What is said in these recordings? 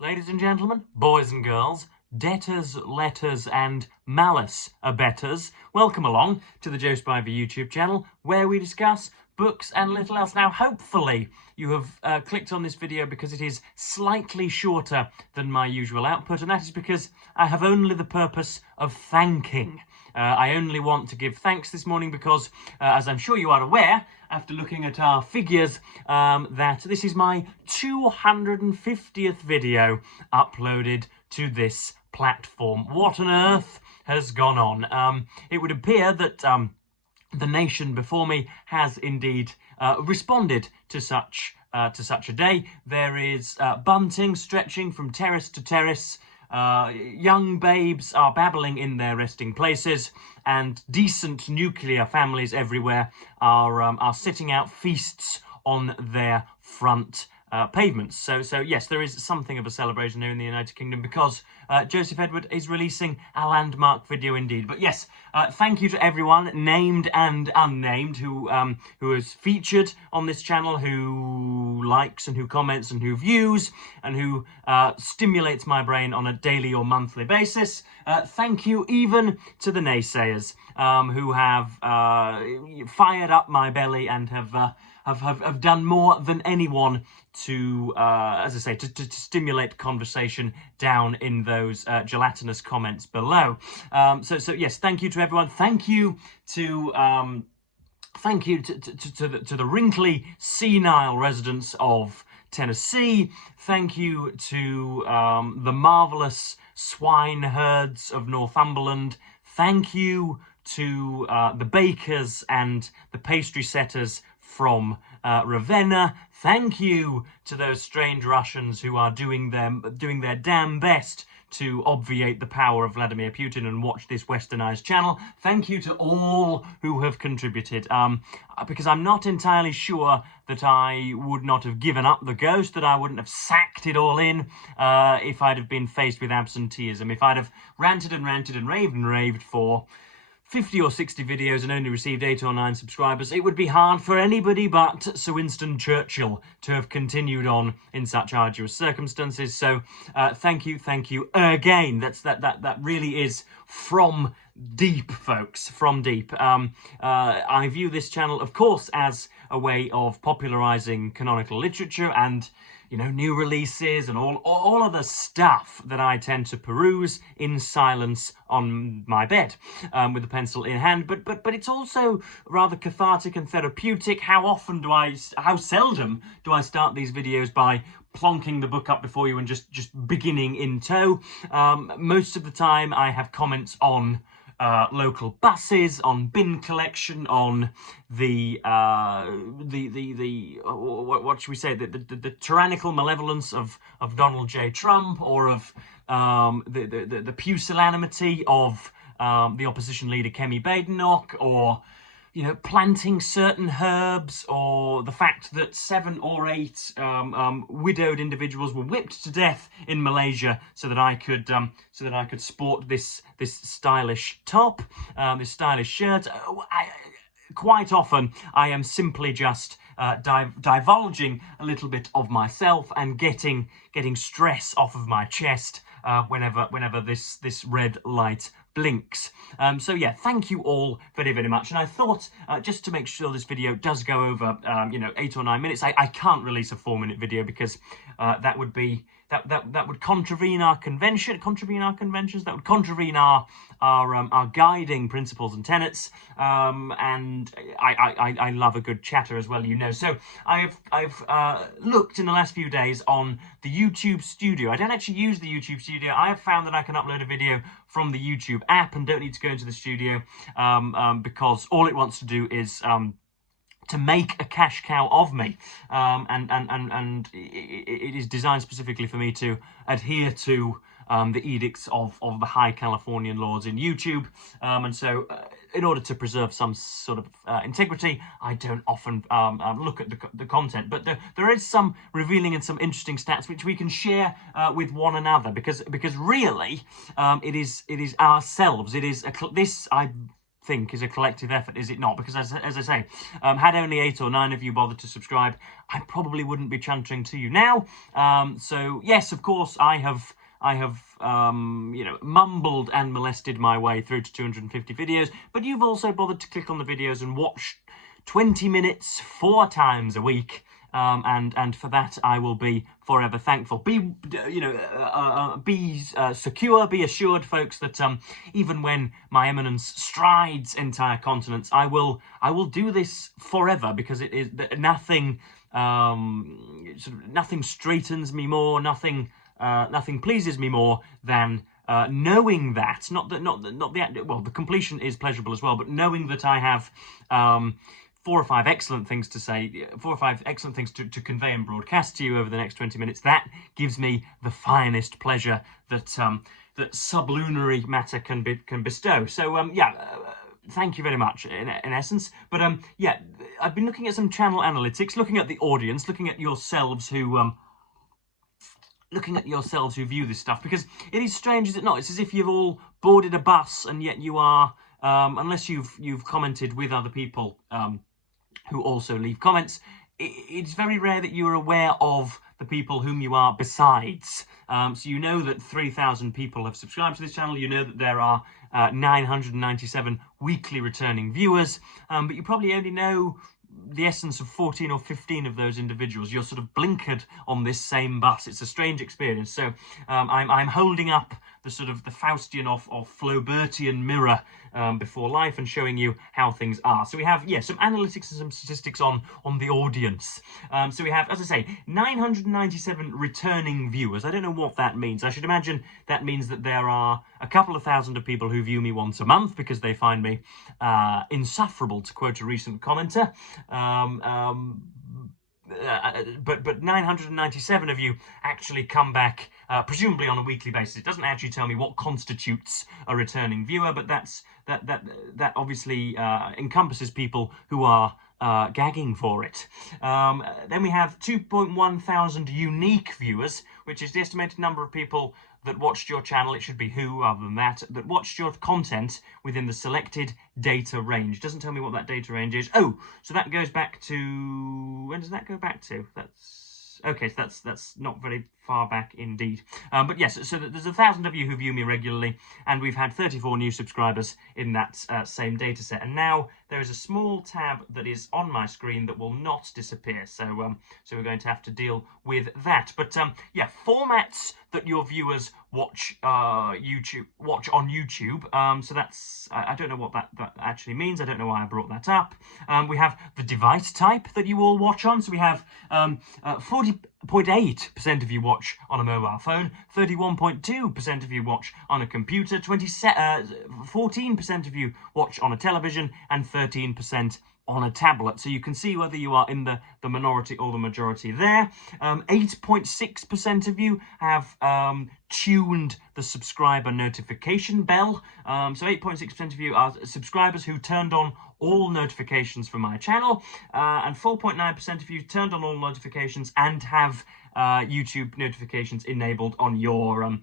Ladies and gentlemen, boys and girls, debtors, letters and malice abettors, welcome along to the Joe Spiver YouTube channel where we discuss books and little else. Now, hopefully you have clicked on this video because it is slightly shorter than my usual output, and that is because I have only the purpose of thanking. I only want to give thanks this morning because, as I'm sure you are aware, after looking at our figures, that this is my 250th video uploaded to this platform. What on earth has gone on? It would appear that the nation before me has indeed responded to such a day. There is bunting stretching from terrace to terrace. Young babes are babbling in their resting places, and decent nuclear families everywhere are sitting out feasts on their front pavements. So yes, there is something of a celebration here in the United Kingdom because Joseph Edward is releasing a landmark video indeed. But yes, thank you to everyone, named and unnamed, who has featured on this channel, who likes and who comments and who views and who stimulates my brain on a daily or monthly basis. Thank you even to the naysayers who have fired up my belly and have done more than anyone to, as I say, to stimulate conversation down in those gelatinous comments below. So yes, thank you to everyone. Thank you to the wrinkly, senile residents of Tennessee. Thank you to the marvellous swine herds of Northumberland. Thank you to the bakers and the pastry setters from Ravenna. Thank you to those strange Russians who are doing their damn best to obviate the power of Vladimir Putin and watch this westernized channel. Thank you to all who have contributed, because I'm not entirely sure that I would not have given up the ghost, that I wouldn't have sacked it all in if I'd have been faced with absenteeism, if I'd have ranted and raved for 50 or 60 videos and only received 8 or 9 subscribers. It would be hard for anybody but Sir Winston Churchill to have continued on in such arduous circumstances. So thank you again. That really is from deep, folks, from deep. I view this channel, of course, as a way of popularising canonical literature and, you know, new releases and all of the stuff that I tend to peruse in silence on my bed with a pencil in hand. But it's also rather cathartic and therapeutic. How seldom do I start these videos by plonking the book up before you and just beginning in tow? Most of the time I have comments on local buses, on bin collection, on the what should we say, the tyrannical malevolence of Donald J. Trump, or of the pusillanimity of the opposition leader Kemi Badenoch, or, you know, planting certain herbs, or the fact that 7 or 8 widowed individuals were whipped to death in Malaysia so that I could sport this stylish top, this stylish shirt. Quite often I am simply just divulging a little bit of myself and getting stress off of my chest whenever this red light blinks. So yeah, thank you all very much. And I thought, just to make sure this video does go over 8 or 9 minutes, I can't release a 4-minute video because that would be that would contravene our conventions, that would contravene our guiding principles and tenets, and I love a good chatter as well, you know. So I've looked in the last few days on the YouTube Studio. I don't actually use the YouTube Studio. I have found that I can upload a video from the YouTube app and don't need to go into the studio, because all it wants to do is to make a cash cow of me, and it is designed specifically for me to adhere to the edicts of the high Californian laws in YouTube, and so in order to preserve some sort of integrity, I don't often look at the content. But there is some revealing and some interesting stats which we can share with one another, because really it is ourselves. It is this, I think, is a collective effort, is it not? Because as I say, had only 8 or 9 of you bothered to subscribe, I probably wouldn't be chuntering to you now. So yes, of course, I have you know, mumbled and molested my way through to 250 videos, but you've also bothered to click on the videos and watch 20 minutes 4 times a week. And for that I will be forever thankful. Be secure, be assured, folks, that even when my eminence strides entire continents, I will do this forever, because it is nothing. Nothing straightens me more. Nothing pleases me more than knowing that, the completion is pleasurable as well, but knowing that I have 4 or 5 excellent things to say, 4 or 5 excellent things to convey and broadcast to you over the next 20 minutes, that gives me the finest pleasure that that sublunary matter can bestow. So thank you very much, in essence. But yeah, I've been looking at some channel analytics, looking at the audience, looking at yourselves who view this stuff, because it is strange, is it not? It's as if you've all boarded a bus, and yet you are, unless you've commented with other people who also leave comments, it's very rare that you're aware of the people whom you are besides. So you know that 3,000 people have subscribed to this channel, you know that there are 997 weekly returning viewers, but you probably only know the essence of 14 or 15 of those individuals. You're sort of blinkered on this same bus. It's a strange experience. So I'm holding up the sort of the Faustian or Flaubertian mirror before life and showing you how things are. So we have, some analytics and some statistics on the audience. So we have, as I say, 997 returning viewers. I don't know what that means. I should imagine that means that there are a couple of thousand of people who view me once a month because they find me insufferable, to quote a recent commenter. But 997 of you actually come back, presumably on a weekly basis. It doesn't actually tell me what constitutes a returning viewer, but that obviously encompasses people who are gagging for it. Then we have 2.1 thousand unique viewers, which is the estimated number of people that watched your channel. It should be who, other than that watched your content within the selected data range. Doesn't tell me what that data range is. Oh, so that goes back to, when does that go back to? That's okay, so that's not very far back indeed. But yes, so there's 1,000 of you who view me regularly, and we've had 34 new subscribers in that same data set. And now there is a small tab that is on my screen that will not disappear. So so we're going to have to deal with that. But yeah, formats that your viewers watch on YouTube. So that's, I don't know what that actually means. I don't know why I brought that up. We have the device type that you all watch on. So we have 40.8% of you watch on a mobile phone, 31.2% of you watch on a computer, 14% of you watch on a television, and 13% on a tablet. So you can see whether you are in the minority or the majority there. 8.6% of you have tuned the subscriber notification bell. So 8.6% of you are subscribers who turned on all notifications for my channel, and 4.9% of you turned on all notifications and have YouTube notifications enabled on your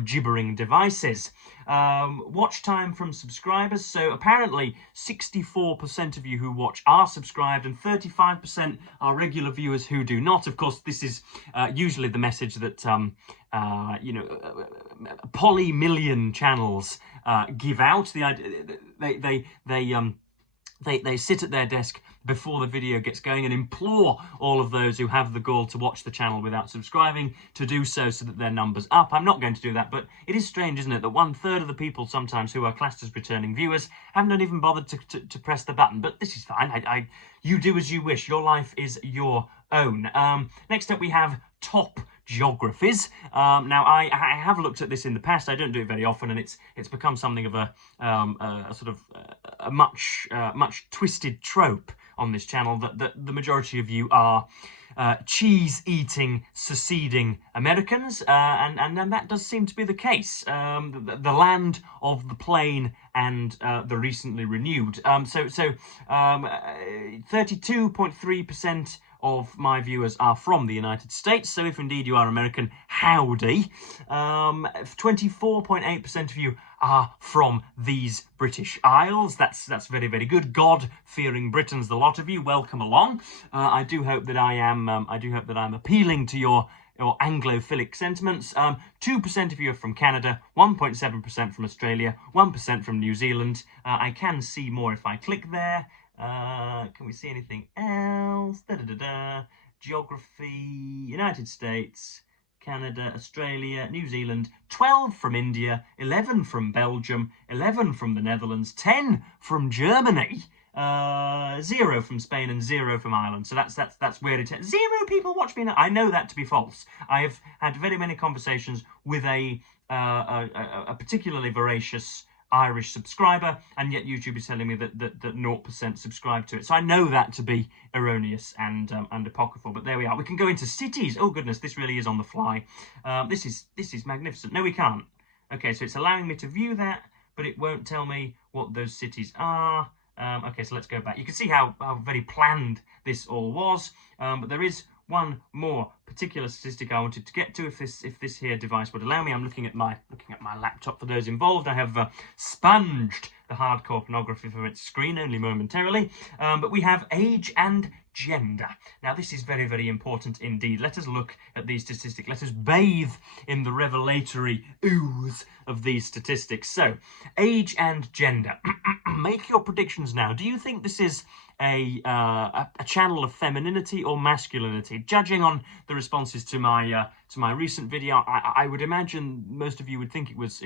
gibbering devices. Watch time from subscribers. So apparently 64% of you who watch are subscribed, and 35% are regular viewers who do not. Of course, this is usually the message that polymillion channels give out. The idea they sit at their desk before the video gets going and implore all of those who have the gall to watch the channel without subscribing to do so that their numbers up. I'm not going to do that, but it is strange, isn't it, that 1/3 of the people sometimes who are classed as returning viewers haven't even bothered to press the button. But this is fine. You do as you wish. Your life is your own. Next up, we have top geographies. Now, I have looked at this in the past. I don't do it very often, and it's become something of a sort of a much twisted trope on this channel that the majority of you are cheese-eating, seceding Americans, and that does seem to be the case. The land of the plain and the recently renewed. So 32.3% of my viewers are from the United States, so if indeed you are American, howdy. 24.8% of you are from these British Isles. That's very, very good. God-fearing Britons, the lot of you, welcome along. I do hope that I'm appealing to your Anglophilic sentiments. 2% of you are from Canada, 1.7% from Australia, 1% from New Zealand. I can see more if I click there. Can we see anything else? Geography, United States, Canada, Australia, New Zealand, 12 from India, 11 from Belgium, 11 from the Netherlands, 10 from Germany, 0 from Spain, and 0 from Ireland. So that's weird. 0 people watch me now. I know that to be false. I have had very many conversations with a particularly voracious Irish subscriber, and yet YouTube is telling me that 0% subscribe to it. So I know that to be erroneous and apocryphal. But there we are. We can go into cities. Oh goodness, this really is on the fly. This is magnificent. No, we can't. Okay, so it's allowing me to view that, but it won't tell me what those cities are. Okay, so let's go back. You can see how very planned this all was. But there is one more particular statistic I wanted to get to, if this here device would allow me. I'm looking at my laptop for those involved. I have sponged the hardcore pornography from its screen only momentarily. But we have age and gender. Now this is very, very important indeed. Let us look at these statistics. Let us bathe in the revelatory ooze of these statistics. So, age and gender. Make your predictions now. Do you think this is a channel of femininity or masculinity? Judging on the responses to my recent video, I would imagine most of you would think it was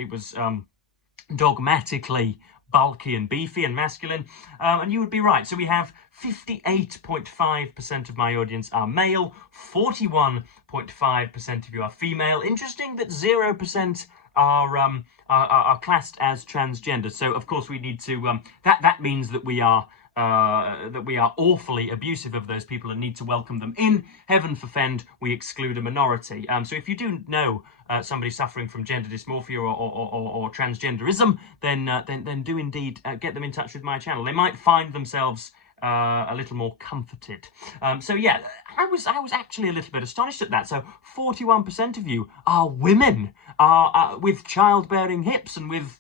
dogmatically bulky and beefy and masculine, and you would be right. So we have 58.5% of my audience are male, 41.5% of you are female. Interesting that 0% are classed as transgender. So of course we need to that means that we are awfully abusive of those people and need to welcome them in. Heaven forfend we exclude a minority. So if you do know somebody suffering from gender dysmorphia or transgenderism, then do indeed get them in touch with my channel. They might find themselves a little more comforted. So yeah, I was actually a little bit astonished at that. So 41% of you are women, are with childbearing hips and with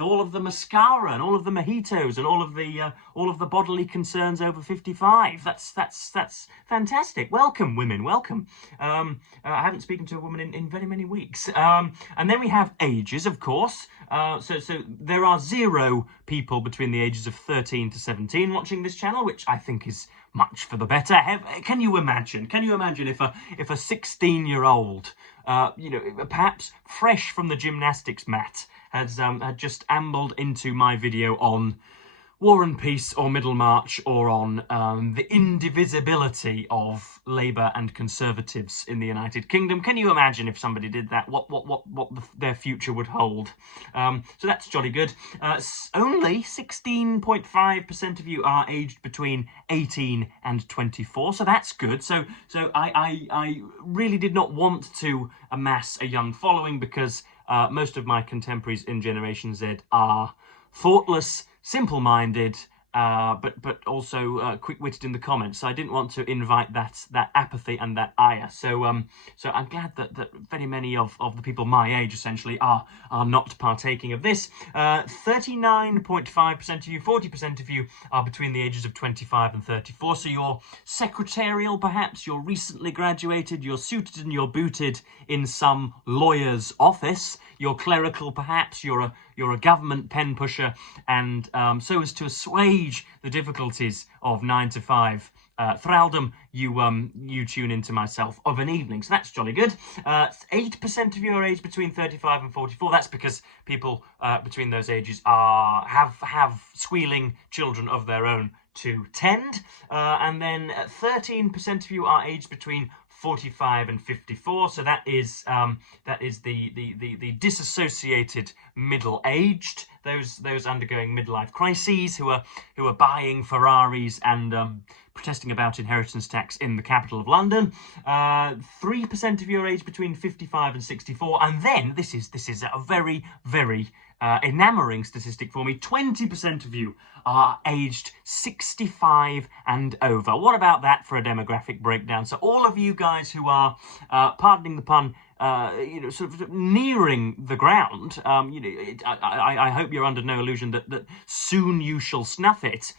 all of the mascara and all of the mojitos and all of the bodily concerns over 55. That's fantastic. Welcome, women. Welcome. I haven't spoken to a woman in very many weeks. And then we have ages, of course. So there are 0 people between the ages of 13 to 17 watching this channel, which I think is much for the better. Can you imagine? Can you imagine if a 16-year-old, perhaps fresh from the gymnastics mat, had just ambled into my video on War and Peace or Middlemarch, or on the indivisibility of Labour and Conservatives in the United Kingdom? Can you imagine if somebody did that? What their future would hold? So that's jolly good. Only 16.5% of you are aged between 18 and 24, so that's good. So I really did not want to amass a young following, because most of my contemporaries in Generation Z are thoughtless, simple-minded, but also quick-witted in the comments. So I didn't want to invite that apathy and that ire. So I'm glad that very many of the people my age essentially are not partaking of this. 39.5% of you, 40% of you are between the ages of 25 and 34. So you're secretarial, perhaps. You're recently graduated. You're suited and you're booted in some lawyer's office. You're clerical, perhaps. You're a government pen pusher, and so as to assuage the difficulties of 9 to 5 thraldom, you tune into myself of an evening. So that's jolly good. 8% of you are aged between 35 and 44. That's because people between those ages have squealing children of their own to tend. And then 13% of you are aged between 45 and 54, so that is the disassociated middle-aged, those undergoing midlife crises, who are buying Ferraris and protesting about inheritance tax in the capital of London. 3% of you are aged between 55 and 64, and then this is a very, very enamouring statistic for me. 20% of you are aged 65 and over. What about that for a demographic breakdown? So all of you guys who are, pardoning the pun, sort of nearing the ground. I hope you're under no illusion that soon you shall snuff it.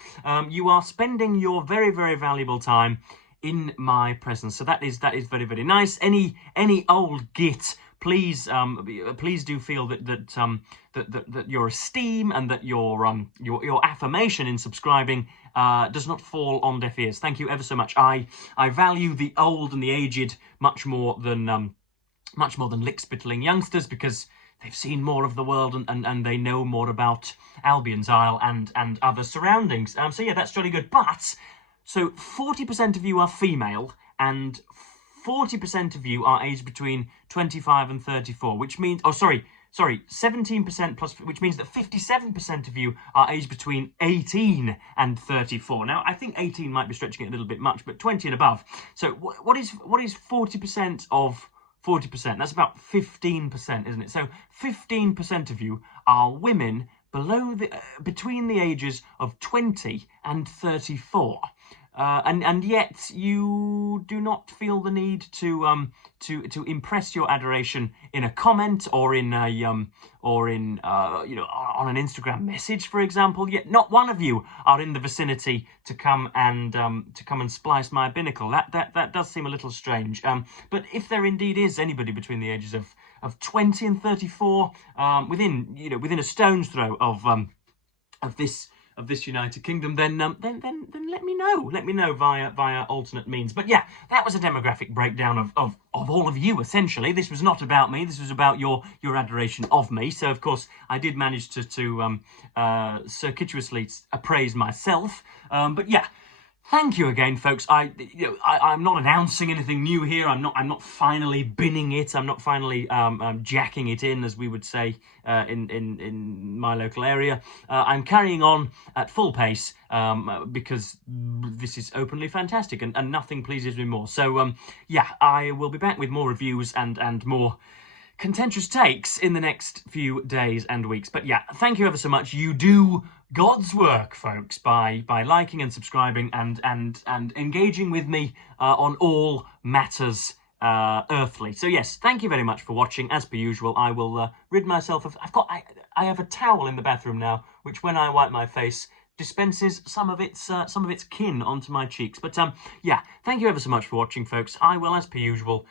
You are spending your very, very valuable time in my presence, so that is very, very nice. Any old git, please do feel that your esteem and that your affirmation in subscribing does not fall on deaf ears. Thank you ever so much. I value the old and the aged much more than lick-spittling youngsters, because they've seen more of the world and they know more about Albion's Isle and other surroundings. So yeah, that's jolly good. But so 40% of you are female and 40% of you are aged between 25 and 34, which means, 17% plus, which means that 57% of you are aged between 18 and 34. Now, I think 18 might be stretching it a little bit much, but 20 and above. So what is 40% of 40%? That's about 15%, isn't it? So 15% of you are women between the ages of 20 and 34. And yet you do not feel the need to impress your adoration in a comment or in a on an Instagram message, for example. Yet not one of you are in the vicinity to come and splice my binnacle. That does seem a little strange. But if there indeed is anybody between the ages of 20 and 34, within a stone's throw of this United Kingdom, then let me know. Let me know via alternate means. But yeah, that was a demographic breakdown of all of you, essentially. This was not about me. This was about your adoration of me. So of course I did manage to circuitously appraise myself. But yeah. Thank you again, folks. I'm not announcing anything new here. I'm not finally binning it. I'm not finally jacking it in, as we would say in my local area. I'm carrying on at full pace because this is openly fantastic and nothing pleases me more. So yeah, I will be back with more reviews and more contentious takes in the next few days and weeks. But yeah, thank you ever so much. You do God's work, folks, by liking and subscribing and engaging with me on all matters earthly. So yes, thank you very much for watching. As per usual, I will rid myself of. I have a towel in the bathroom now, which when I wipe my face dispenses some of its kin onto my cheeks. But yeah, thank you ever so much for watching, folks. I will, as per usual,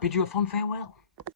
bid you a fond farewell.